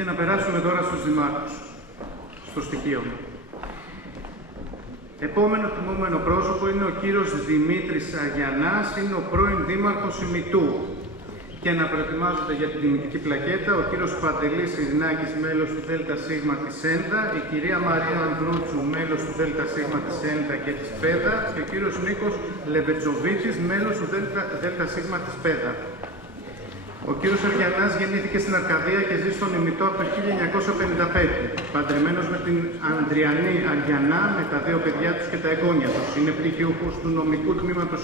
Και να περάσουμε τώρα στους δημάρχους, στο στοιχείο. Επόμενο τιμούμενο πρόσωπο είναι ο κύριος Δημήτρης Αγιαννάς, είναι ο πρώην δήμαρχος Ημιτού. Και να προετοιμάζονται για την τιμητική πλακέτα ο κύριος Παντελής Ειρηνάκης, μέλος του ΔΣ της ΕΝΤΑ, η κυρία Μαρία Ανδρούτσου, μέλος του ΔΣ της ΕΝΤΑ και της ΠΕΔΑ και ο κύριος Νίκος Λεβετζοβίτης, μέλος του ΔΣ της ΠΕΔΑ. Ο κύριος Αγιαννάς γεννήθηκε στην Αρκαδία και ζει στον Ημιτό από το 1955. Παντρεμένος με την Ανδριανή Αγιαννά, με τα δύο παιδιά τους και τα εγγόνια τους. Είναι πτυχιούχος του νομικού τμήματος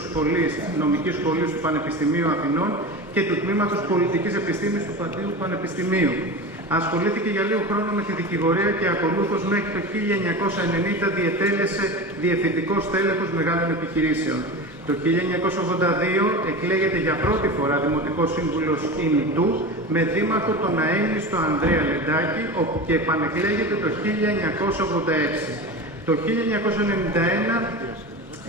νομικής σχολής του Πανεπιστημίου Αθηνών και του τμήματος πολιτικής επιστήμης του Παντίου Πανεπιστημίου. Ασχολήθηκε για λίγο χρόνο με τη δικηγορία και ακολούθως μέχρι το 1990 διετέλεσε διευθυντικός τέλεχος μεγάλων επιχειρήσεων. Το 1982 εκλέγεται για πρώτη φορά Δημοτικός Σύμβουλος Ημιτού με δήμαρχο τον αείμνηστο Ανδρέα Λεντάκη, όπου και επανεκλέγεται το 1986. Το 1991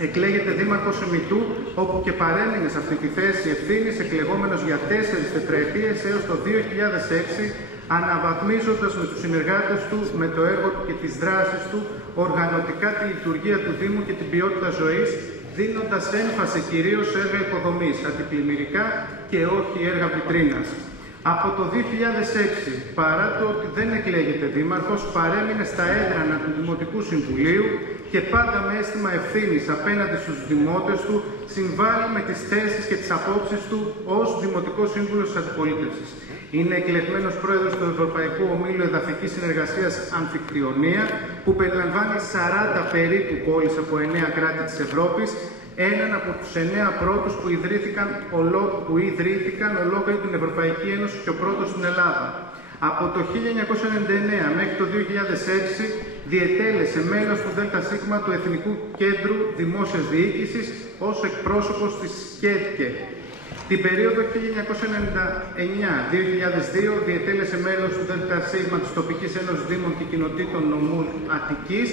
εκλέγεται δήμαρχος Ημιτού, όπου και παρέμεινε σε αυτή τη θέση ευθύνης, εκλεγόμενος για 4 τετραετίες έως το 2006, αναβαθμίζοντας με τους συνεργάτες του, με το έργο του και τις δράσεις του, οργανωτικά τη λειτουργία του Δήμου και την ποιότητα ζωής, δίνοντας έμφαση κυρίως σε έργα υποδομής, αντιπλημμυρικά και όχι έργα βιτρίνας. Από το 2006, παρά το ότι δεν εκλέγεται δήμαρχος, παρέμεινε στα έδρανα του Δημοτικού Συμβουλίου και πάντα με αίσθημα ευθύνης απέναντι στους δημότες του, συμβάλλει με τις θέσεις και τις απόψεις του ως Δημοτικός Σύμβουλος της Αντιπολίτευσης. Είναι εκλεγμένος πρόεδρος του Ευρωπαϊκού Ομίλου Εδαφικής Συνεργασίας Αμφικτιονία, που περιλαμβάνει 40 περίπου πόλεις από 9 κράτη της Ευρώπης, έναν από τους 9 πρώτους που ιδρύθηκαν ολόκληρη την Ευρωπαϊκή Ένωση και ο πρώτος στην Ελλάδα. Από το 1999 μέχρι το 2006 διετέλεσε μέλος του ΔΣ του Εθνικού Κέντρου Δημόσιας Διοίκησης ως εκπρόσωπος της ΚΕΔΚΕ. Την περίοδο 1999-2002 διετέλεσε μέλος του ΔΣ της Τοπικής Ένωσης Δήμων και Κοινοτήτων Νομού Αττικής.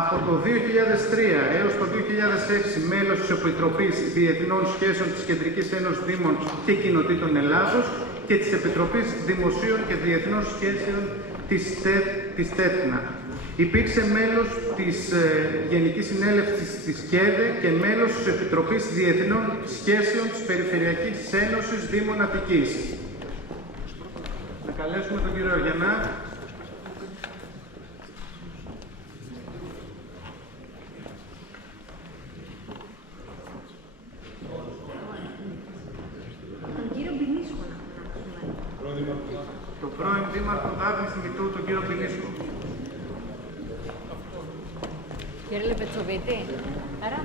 Από το 2003 έως το 2006 μέλος της Επιτροπής Διεθνών Σχέσεων της Κεντρικής Ένωσης Δήμων και Κοινοτήτων Ελλάδος και της Επιτροπής Δημοσίων και Διεθνών Σχέσεων της ΤΕΤΝΑ. Υπήρξε μέλος της Γενικής Συνέλευσης της ΚΕΔΕ και μέλος της Επιτροπής Διεθνών Σχέσεων της Περιφερειακής Ένωσης Δήμων Αττικής. Να καλέσουμε τον κύριο Αγιαννά. Το πρώην δήμαρχο Δάφνης Ημιτού, τον κύριο Πινίσκο. Κύριε Λεπετσοβίτη, άρα.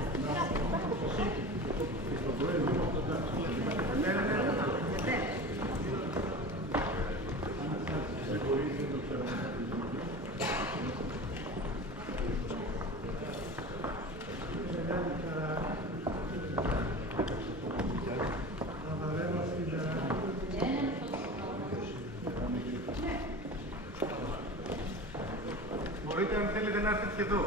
Μπορείτε, αν θέλετε, να έρθετε και εδώ.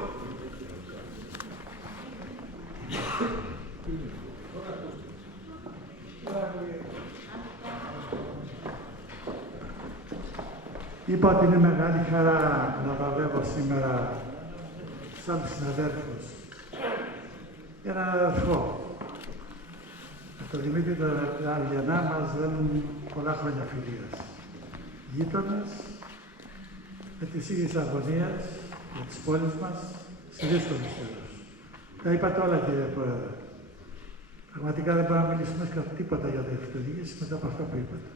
Είπα ότι είναι μεγάλη χαρά να βραβεύω σήμερα σαν συναδέλφους έναν αδερφό. Με τον Δημήτρη τον Αγιαννά μας δίνουν πολλά χρόνια φιλίας. Γείτονες, με τις ίδιες αγωνίες για τις πόλεις μας, σε δύσκολους καιρούς. Τα είπατε όλα, κύριε Πρόεδρε. Πραγματικά δεν μπορούμε να μιλήσουμε τίποτα για διευθυντική μετά από αυτά που είπατε.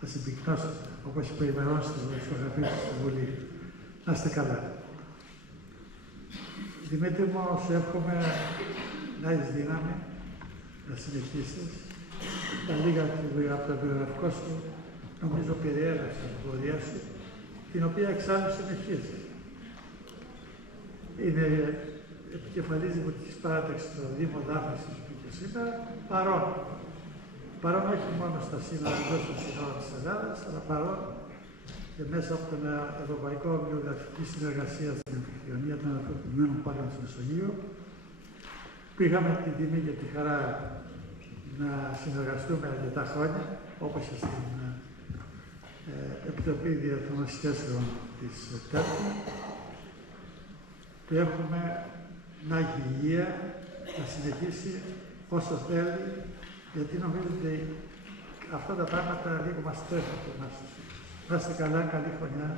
Θα συμπυκνώσετε, όπως υπερημερώσετε στο γραφείο στη Βουλή. Να είστε καλά. Δημήτρη μου, σου εύχομαι να έχεις δύναμη, να συνεχίσεις. Τα λίγα από το βιογραφικό σου, νομίζω περιέγραψε την πορεία σου, την οποία εξάλλου συνεχίζει. Είναι επικεφαλής Δημοτικής Παράταξης στο Δήμο Δάφνης που και σήμερα, παρόν όχι μόνο στα σύνορα εντός των σύνορων της Ελλάδας, αλλά παρόν και μέσα από τον Ευρωπαϊκό Όμιλο Εδαφικής Συνεργασίας στην Αμφικτιονία των Ανθρωπινών Πόλεων της Μεσογείου, που είχαμε την τιμή και τη χαρά να συνεργαστούμε αρκετά χρόνια, όπως και στην Επιτροπή Διεθνών Σχέσεων της ΤΕΠ, που έχουμε να έχει υγεία, να συνεχίσει όσο θέλει, γιατί νομίζω ότι αυτά τα πράγματα λίγο μας τρέφουν και μας. Να είστε καλά, καλή χρονιά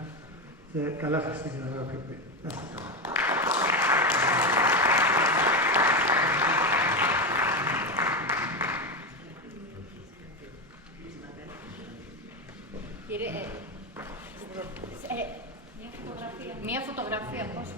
και καλά Χριστούγεννα, αγαπητοί. Να είστε καλά. Κύριε, μία φωτογραφία, πώς.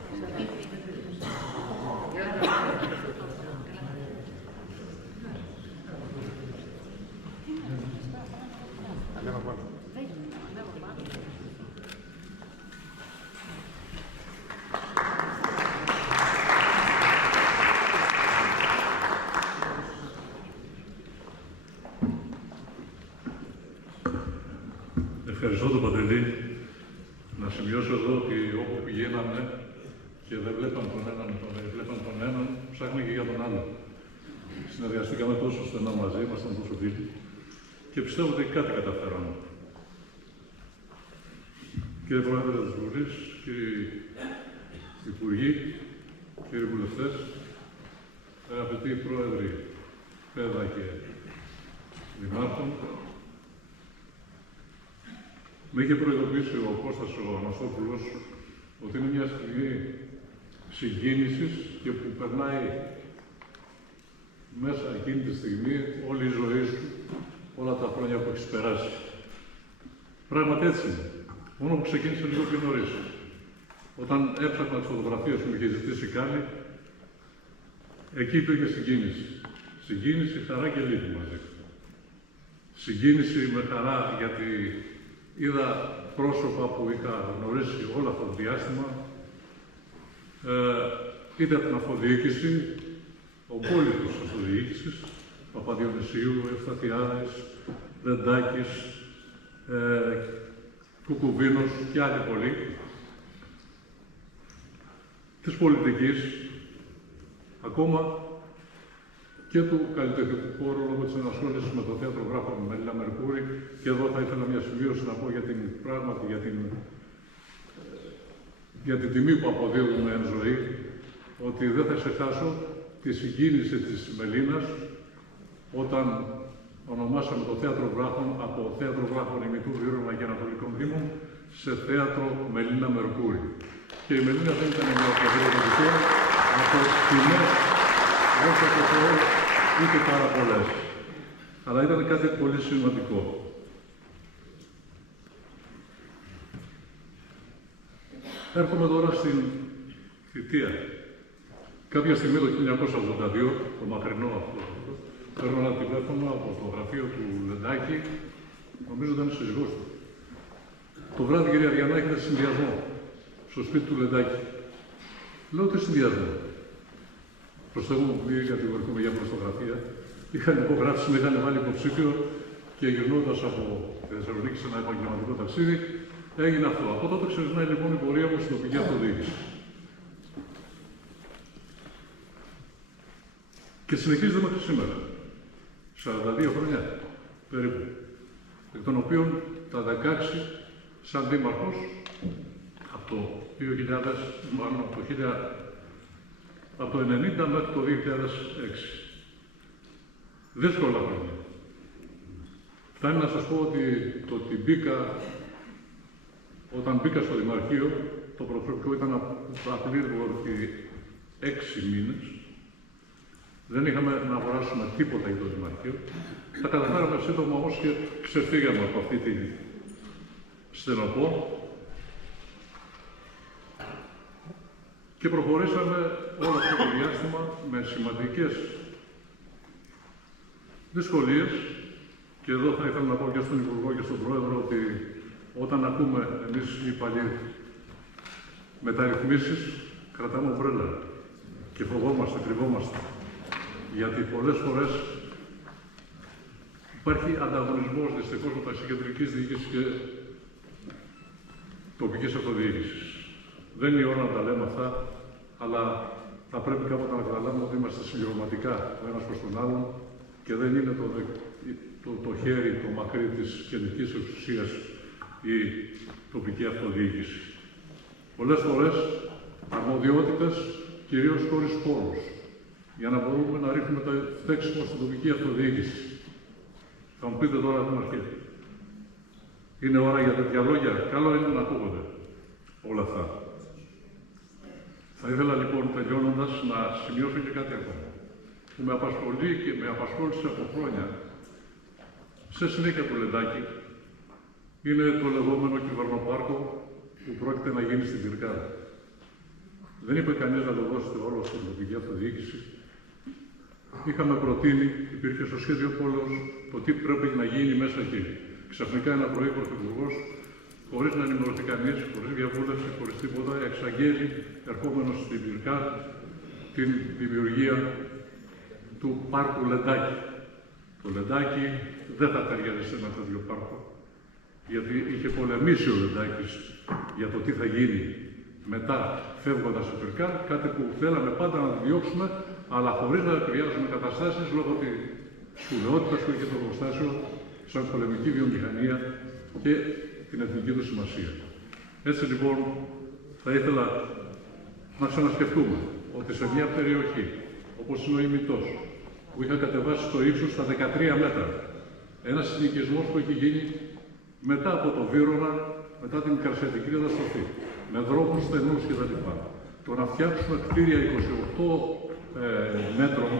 Ευχαριστώ τον Παντελή. Να σημειώσω εδώ ότι όπου πηγαίναμε και δεν βλέπαν τον έναν, ψάχναμε και για τον άλλον. Συνεργαστήκαμε τόσο στενά μαζί, ήμασταν τόσο φίλοι και πιστεύω ότι κάτι καταφέραμε. Κύριε Πρόεδρε της Βουλής, κύριοι Υπουργοί, κύριοι Βουλευτές, αγαπητοί Πρόεδροι Πέδα και Δημάρχων, με είχε προειδοποιήσει ο Κώστας ο Αναστόπουλος ότι είναι μια στιγμή συγκίνησης και που περνάει μέσα εκείνη τη στιγμή όλη η ζωή σου, όλα τα χρόνια που έχεις περάσει. Πράγματι έτσι είναι. Μόνο που ξεκίνησε λίγο πιο νωρίς. Όταν έψαχνα τις φωτογραφίες που μου είχε ζητήσει κάνει, εκεί υπήρχε συγκίνηση. Συγκίνηση, χαρά και λύπη μαζί. Συγκίνηση με χαρά γιατί είδα πρόσωπα που είχα γνωρίσει όλο αυτό το διάστημα, είτε από την αυτοδιοίκηση, ο πόλητος της αυτοδιοίκησης, Παπαδιονυσίου, Ευσταθιάδης, Δεντάκης, Κουκουβίνος και άλλοι πολλοί, της πολιτικής, ακόμα και του καλλιτεχνικού χώρου λόγω της ενασχόλησης με το θέατρο Γράφων Μελίνα Μερκούρη. Και εδώ θα ήθελα μια σημείωση να πω για την πράγματι, για την τιμή που αποδίδουμε εν ζωή, ότι δεν θα ξεχάσω τη συγκίνηση της Μελίνας όταν ονομάσαμε το θέατρο Γράφων από θέατρο Γράφων Ημιτού Βύρωνα και Ανατολικών Δήμων σε θέατρο Μελίνα Μερκούρη. Και η Μελίνα δεν ήταν μια οποιαδήποτε από τιμές, όχι από Θεό, ούτε πάρα πολλές. Αλλά ήταν κάτι πολύ σημαντικό. Έρχομαι τώρα στην θητεία. Κάποια στιγμή το 1982, το μακρινό αυτό, παίρνω ένα τηλέφωνο από το γραφείο του Λεντάκη, νομίζω ήταν σύζυγός του. Το βράδυ, κυρία Διανά, έχετε συνδυασμό στο σπίτι του Λεντάκη. Λέω τι συνδυασμό. Προς το μου πει, γιατί workούμε για προστογραφία, είχαν υπογράψει, με είχαν βάλει υποψήφιο και γυρνώντας από τη Θεσσαλονίκη σε ένα επαγγελματικό ταξίδι, έγινε αυτό. Από τότε ξεκινάει λοιπόν η πορεία μου στην τοπική αυτοδιοίκηση. Και συνεχίζεται μέχρι σήμερα. 42 χρόνια περίπου. Εκ των οποίων τα 16 σαν δήμαρχος από το 2000, μάλλον από το 90 μέχρι το 2006. Δύσκολα χρόνια. Φτάνει να σας πω ότι το ότι όταν μπήκα στο Δημαρχείο, το προσωπικό ήταν απλήρωτοι 6 μήνες. Δεν είχαμε να αγοράσουμε τίποτα για το Δημαρχείο. Τα καταφέραμε σύντομα όμως και ξεφύγαμε από αυτή τη στενοπό και προχωρήσαμε όλο αυτό το διάστημα με σημαντικές δυσκολίες. Και εδώ θα ήθελα να πω και στον Υπουργό και στον Πρόεδρο ότι όταν ακούμε εμείς οι παλιοί μεταρρυθμίσεις, κρατάμε ομπρέλα και φοβόμαστε, κρυβόμαστε. Γιατί πολλές φορές υπάρχει ανταγωνισμός δυστυχώς μεταξύ κεντρικής διοίκησης και τοπικής αυτοδιοίκησης. Δεν είναι η ώρα να τα λέμε αυτά, αλλά θα πρέπει κάποτε να καταλάβουμε ότι είμαστε συμπληρωματικά ο ένας προς τον άλλον και δεν είναι το χέρι, το μακρύ της κεντρικής εξουσίας η τοπική αυτοδιοίκηση. Πολλές φορές αρμοδιότητες, κυρίως χωρίς πόρους, για να μπορούμε να ρίχνουμε το φταίξιμο στην τοπική αυτοδιοίκηση. Θα μου πείτε τώρα την αρχή. Είναι ώρα για τέτοια λόγια. Καλό είναι να ακούγονται όλα αυτά. Θα ήθελα λοιπόν, τελειώνοντας, να σημειώσω και κάτι ακόμα που με απασχολεί και με απασχόλησε από χρόνια. Σε συνέχεια του Λεντάκη είναι το λεγόμενο κυβερνοπάρκο που πρόκειται να γίνει στην Πυρκάδα. Δεν είπε κανείς να το δώσετε όλο στην τοπική αυτοδιοίκηση. Είχαμε προτείνει, υπήρχε στο σχέδιο πόλεως, το τι πρέπει να γίνει μέσα εκεί. Ξαφνικά ένα πρωί ο Πρωθυπουργός, χωρίς να ενημερωθεί κανείς, χωρίς διαβούλευση, χωρίς τίποτα, εξαγγέλει, ερχόμενος στην Πυρκάδα, την δημιουργία του πάρκου Λεντάκη. Το Λεντάκη δεν θα ταιριάζει σε ένα τέτοιο πάρκο, γιατί είχε πολεμήσει ο Λεντάκης για το τι θα γίνει μετά, φεύγοντας από Πυρκά, κάτι που θέλαμε πάντα να διώξουμε, αλλά χωρίς να επηρεάζουμε καταστάσεις λόγω της σπουδαιότητας που είχε το εργοστάσιο σαν πολεμική βιομηχανία και την εθνική του σημασία. Έτσι λοιπόν, θα ήθελα να ξανασκεφτούμε ότι σε μια περιοχή, όπως είναι ο Ημιτός, που είχα κατεβάσει στο ύψος στα 13 μέτρα, ένας συνοικισμός που έχει γίνει μετά από το Βύρωνα, μετά την Καρσιατική καταστροφή, με δρόμους στενούς κτλ. Το να φτιάξουμε κτίρια 28 μέτρων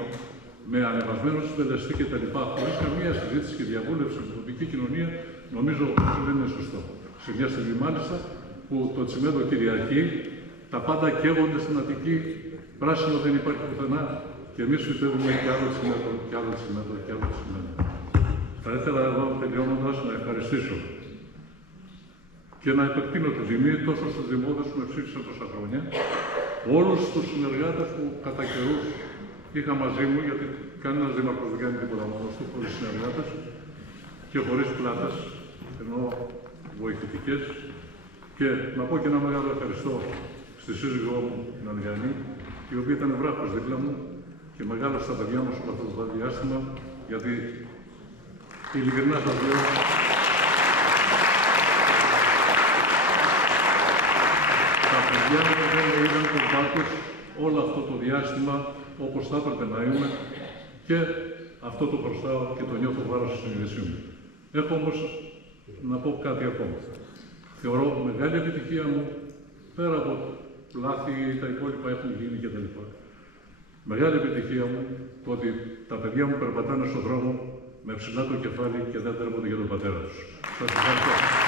με ανεβασμένο συντελεστή κτλ. Χωρίς καμία συζήτηση και διαβούλευση με την τοπική κοινωνία, νομίζω ότι δεν είναι σωστό. Σε μια στιγμή μάλιστα που το τσιμέντο κυριαρχεί, τα πάντα καίγονται στην Αττική, πράσινο δεν υπάρχει πουθενά και εμείς πιστεύουμε και άλλο τσιμέντο, και άλλο τσιμέντο, και άλλο τσιμέντο. Θα ήθελα εδώ τελειώνοντας να ευχαριστήσω και να επεκτείνω τη ζημί τόσο στους δημότες που με ψήφισαν τόσα χρόνια, όλους τους συνεργάτες που κατά καιρούς είχα μαζί μου, γιατί κανένας δήμαρχος δεν κάνει τίποτα μόνος του, χωρίς συνεργάτες και χωρίς πλάτες, ενώ βοηθητικές. Και να πω και ένα μεγάλο ευχαριστώ στη σύζυγό μου, την Αλγανή, η οποία ήταν βράχος δίπλα μου και μεγάλος στα παιδιά μου από αυτό το διάστημα, γιατί ειλικρινά σας λέω, τα παιδιά μου δεν είδαν τον πάθος όλο αυτό το διάστημα όπως θα έπρεπε να είμαι και αυτό το χρωστάω και το νιώθω βάρος στη συνείδησή μου. Έχω όμως να πω κάτι ακόμα. Θεωρώ μεγάλη επιτυχία μου, πέρα από λάθη, τα υπόλοιπα έχουν γίνει κτλ. Μεγάλη επιτυχία μου το ότι τα παιδιά μου περπατάνε στον δρόμο με ψηλά το κεφάλι και δεν τρέπονται για τον πατέρα τους. Σας ευχαριστώ.